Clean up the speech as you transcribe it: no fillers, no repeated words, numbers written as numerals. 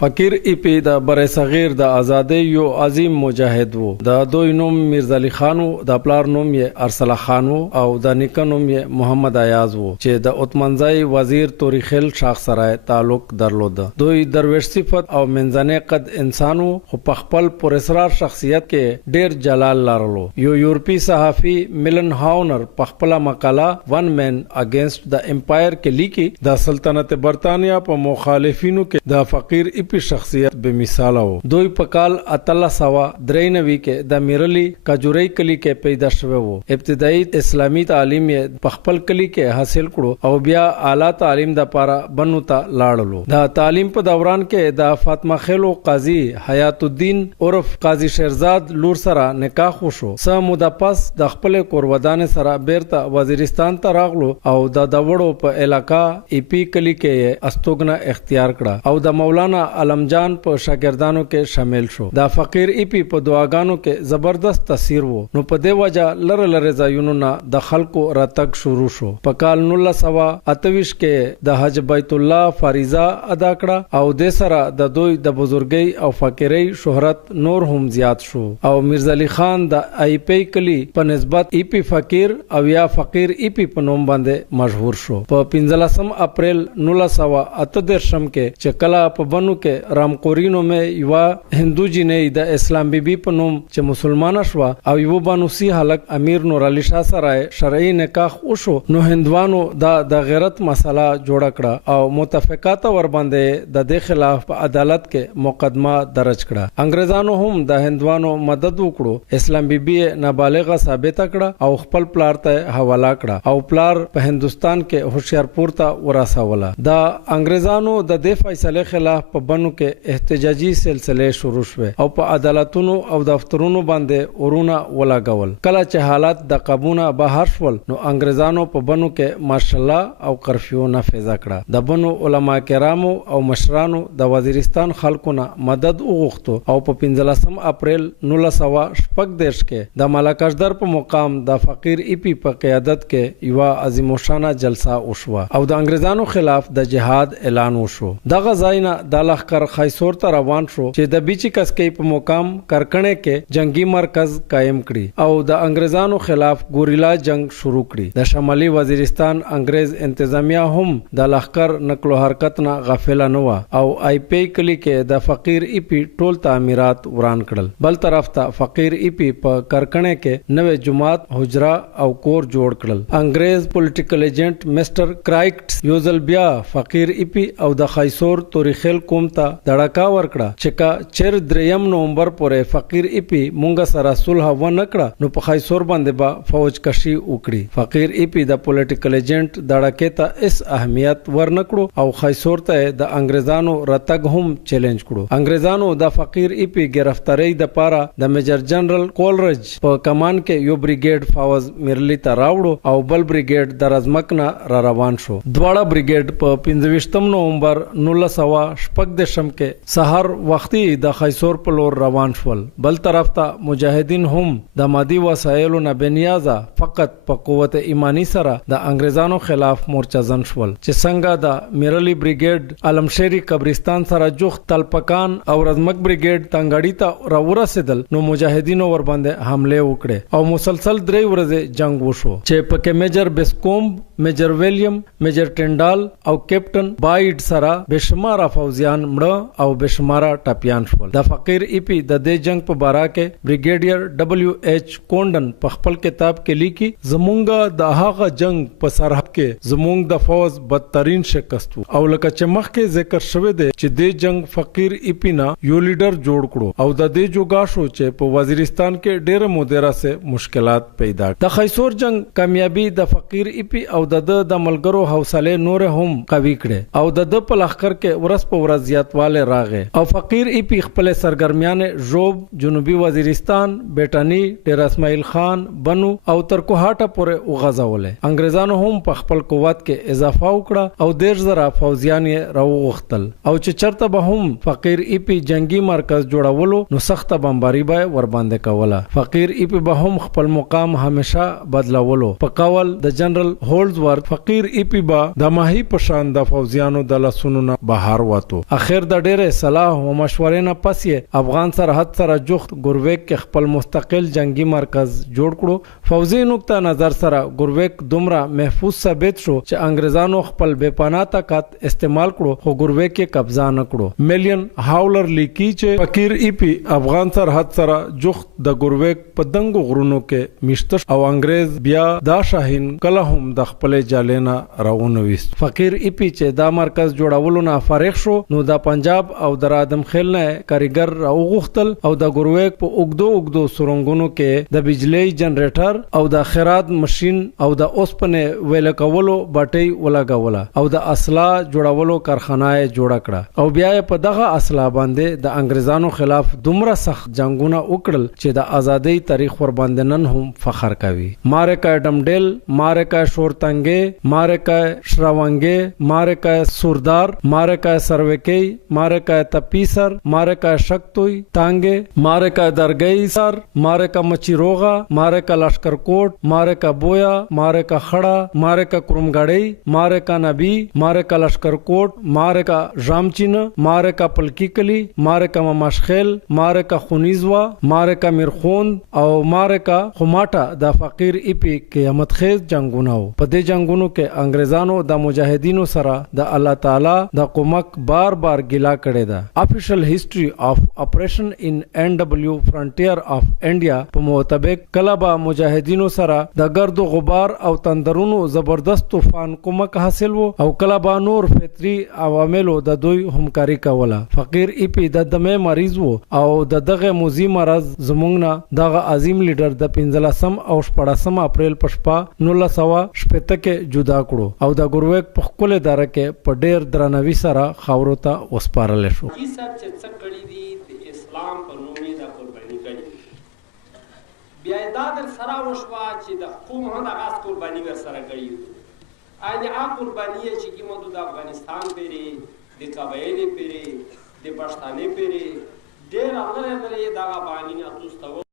فقیر ایپی د بر صغیر د ازادۍ یو عظیم مجاهد وو. د دوی نوم میرزا علي خان وو، د پلار نوم یې ارسله خان وو او د نیکه نوم یې محمد ایاز وو چې د اتمنځای وزیر توریخیل شاخ سرای تعلق درلود. دوی درویش صفت او منځنی قد انسان وو خو په خپل پر اصرار شخصیت کې ډیر جلال لرلو. یو یورپی صحافي میلن هاونر په خپل مقاله ون مین اگینست د امپایر کې لیکي د سلطنت برتانیا په مخالفینو کې د فقیر ایپی شخصیت به مثال وو. دوی په کال 1893 کې د میرلی کجوري کلی کې پیدا شوی وو. ابتدایي اسلامي تعلیم یې په خپل کلی کې حاصل کړو او بیا اعلی تعلیم د لپاره بنو ته لاړلو. د تعلیم په دوران کې د فاطمه خیلو قاضي حیات الدین عرف قاضي شیرزاد لور سره نکاح وشو. سه موده پس د خپل کورودان سره بیرته وزیرستان ته راغلو او د دوړو په علاقہ ایپی کلی کې استوګنه اختیار کړه او د مولانا علم جان په شاګردانو کې شامل شو. د فقیر ایپی په دعاګانو کې زبردست تاثیر وو نو په دې وجه لره ځایونو نه د خلکو راتګ شروع شو. په کال 1928 کې د حج بیت الله فریضه ادا کړه او د سره د دوی د بزرګۍ او فقیرۍ شهرت نور هم زیات شو او میرزا علي خان د ایپی کلی په نسبت ایپی فقیر او یا فقیر ایپی په نوم باندې مشهور شو. په 15 اپریل 1938 کې چې کله په بنو کې رامقورینو مې یو هندو جنې د اسلام بیبي په نوم چې مسلمانه شو او یو بانوسی حلق امیر نور علي شاه سره شرعي نکاح وشو نو هندوانو د غیرت مسله جوړ کړه او متفقات ور باندې د دې خلاف په عدالت کې مقدمه درج کړه. انګريزانو هم د هندوانو مدد وکړو. اسلام بیبي نابالغه ثابت کړه او خپل پلار ته حواله کړه او پلار په هندستان کې هوشیارپور ته ورسوله. د انګريزانو د دې فیصله خلاف په بنو کې احتجاجي سلسله شروع شوه او په عدالتونو او دفترونو باندې ورونه ولاګول. کله چې حالات د قابونه بهر شول نو انګريزانو په بنو کې ماشالله او کرفیو نافذ کړه. د بنو علما کرامو او مشرانو د وزیرستان خلکو نه مدد وغوښتو او په 15 اپریل 1914 کې د ملکشدر په مقام د فقیر ایپی په قیادت کې یو عظیم الشان جلسه وشوه او د انګريزانو خلاف د جهاد اعلان وشو. دغه ځاینا د لخر خیسور ته روان شو چې د بیچی کسکې په مقام کرکنه کې جنگي مرکز قائم کړي او د انګريزانو خلاف ګوریلا جنگ شروع کړي. د شمالي وزیرستان انګريز انتظامیه هم د لخر نقل و حرکت نه غافل نه و او آی پی کلی کې د فقیر ایپی ټول تعمیرات وران کړل. بل طرف ته فقیر ایپی په کرکنه کې نوې جماعت حجره او کور جوړ کړل. انګريز پولیټیکل ایجنټ مستر کرایکټس یوزل بیا فقیر ایپی او د خیسور توریخیل کوم ته دړکا ورکړه چې کا چر 3 نومبر پورې فقیر ایپی مونږ سره صلح و نکړه نو په خیسور باندې با فوج کشي وکړي. فقیر ایپی د پولیټیکل ایجنټ دړکې ته اس اهمیت ورنکړو او خیسور ته د انګريزانو راتګ هم چیلنج کړو. انګريزانو د فقیر ایپی گرفتاری د پاره د میجر جنرال کولرج په کمان کې یو بریګیډ فوج میرلی ته راوړو او بل بریګیډ د رزمکنه را روان شو. دواړه بریګیډ په 25 نومبر 1914 کې سحر وختي د خیسور په لور روان شول. بل طرف ته مجاهدین هم د مادي وسایلو نه بنیازه فقط په قوت ایمانی سره د انګريزانو خلاف مورچزن شول چې څنګه د میرلی بریګیډ علمشری قبرستان سره جوخت تلپکان او رزمک بریګیډ تنګاړی ته راورسېدل نو مجاهدینو ور باندې حمله وکړه او مسلسل 3 ورځې جنگ وشو چې پکې میجر بیسکوم، میجر ویلیام، میجر ټینډال او کیپټن بایډ سره بشمار فوزیان مړه او بشمار ټاپیان شول. د فقیر ایپی د دې جنگ په باره کې بریګیډیر ډبلیو ایچ کونډن په خپل کتاب کې لیکي زمونږه د هغه جنگ په سرحد کې زمونږ د فوج بدترین شکست او لکه چې مخکې ذکر شوی دی چې د جنگ فقیر ایپی نه یو لیډر جوړ کړو او د دې جوګا شو چې په وزیرستان کې ډېر مودره سه مشکلات پیدا. د خیسور جنگ کامیابی د فقیر ایپی او د ملګرو حوصله نور هم قوي کړي او د په لخر کې ورس په ورځ زیاتواله راغې او فقیر ایپی خپل سرګرمیان ژوب، جنوبي وزیرستان، بیٹانی، ډیر اسماعیل خان، بنو او تر کوهاټه پورې وغځولې. انګريزانو هم په خپل قوت کې اضافه وکړه او 1.5 فوجیان یې راوغختل او چې چرته به هم فقیر ایپی جنگي مرکز جوړولو نو سخت بمباری به ور باندې کوله. فقیر ایپی به هم خپل مقام همیشه بدلولو. په قول د جنرال هولز فقیر ایپی با د ماهی پشان د فوجیانو د لسونو نه بهر وته. اخر د ډېرې صلاح او مشورې نه پس یې افغان سرحد سره جوخت ګورویک کې خپل مستقل جنگي مرکز جوړ کړو. فوزي نقطه نظر سره ګورویک دومره محفوظ ثابت شو چې انګریزانو خپل بے پناه طاقت استعمال کړو خو ګورویک کې قبضه نه کړو. میلیون هاولر لیکي چې فقیر ای پی افغان سرحد سره جوخت د ګورویک په دنګو غرونو کې مشتش او انګریز بیا دا شاهین کله هم د خپل جالینا راونه وست. فقیر ای پی چې دا مرکز جوړولو نه فارغ شو نو د پنجاب او د آدم خیل نه کاریګر راوغختل او د ګورویک په اوګدو سرنګونو کې د بجلی جنریټر او د خیرات ماشين او د اوسپنه ویل کولو باټي ولګوله او د اصله جوړولو کارخانه جوړ کړه او بیا په دغه اصله باندې د انګریزانو خلاف دومره سخت جنگونه وکړل چې د ازادۍ تاریخ ور باندې نن هم فخر کوي. مارکا ډمډیل، مارکا شورتنګي، مارکا شراونګي، مارکا سوردار، مارکا سروکی، مارکا تپیسر، مارکا شکتوی تانګي، مارکا درګي سر، مارکا مچیروغا، مارکا لشکرکوټ، مارکا بویا، مارکا خړه، مارکا کرومګړی، مارکا نبی، مارکا لشکرکوټ، مارکا رامچین، مارکا پلکیکلی، مارکا مماشخیل، مارکا خونیزوا، مارکا میرخوند او مارکا خماټا د فقیر ای پی قیامت خیز جنگونه وو. په دې جنگونو کې انګریزانو د مجاهدینو سره د الله تعالی د کومک بار ګیلا کړې ده. افیشل هیستوري اف اپریشن ان ان ډبلیو فرنټیر اف انډیا په مطابق کله به مجاهدینو سره د ګرد و غبار او تندرونو زبردست طوفان کومک حاصل وو او کله به نور فطری عواملو د دوی همکاري کوله. فقیر ای پی د دمه مریض وو او د دغه موزي مرض زمونږ نه دغه عظیم لیډر د 15 او 14 اپریل په شپه 1960 کې جدا کړو او د ګورویک په خپل اداره کې په ډیر درناوي سره خاورو ته وسپارل شو. کی صاحب چې څه کړی دي د اسلام په نوم یې د قرباني کړي بیا دا در سره وشوه چې د قوم هم دغه قرباني ور سره کړي ان هغه قرباني چې کیمو د افغانستان پیری د قبایل پیری د پښتانه پیری ډیر الله لري دغه باندې نه تاسو